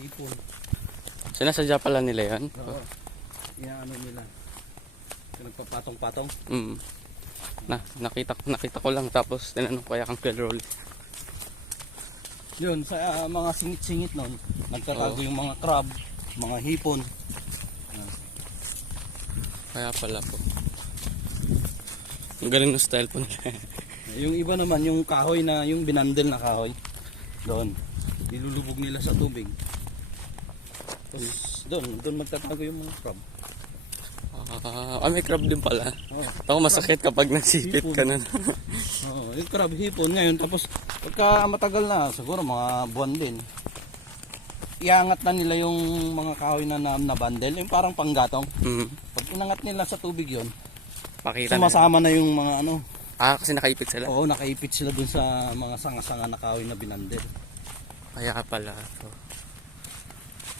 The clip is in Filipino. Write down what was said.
hipon. Sinasadya pala nila yan? Oo. Iaano nila. Nagpapatong-patong. Nakita ko lang tapos tinanong ko kaya kang Rolly. Yun, sa mga singit-singit nun, nagtatago yung mga crab, mga hipon. Kaya pala po. Ang galing ng style po nila. Yung iba naman, yung kahoy na, yung binandel na kahoy, doon, nilulubog nila sa tubig. Tapos doon magtatago yung mga crab. May crab din pala. Oh, Ako masakit kapag nagsipit ka na. oh, yung crab hipon ngayon, tapos pagka matagal na, siguro mga buwan din, iangat na nila yung mga kahoy na bundle, yung parang panggatong. Pag inangat nila sa tubig yon, Pakita sumasama na yung mga ano. kasi nakaipit sila. Oo, nakaipit sila dun sa mga sanga-sanga na kahoy na binandel. Kaya pala. So,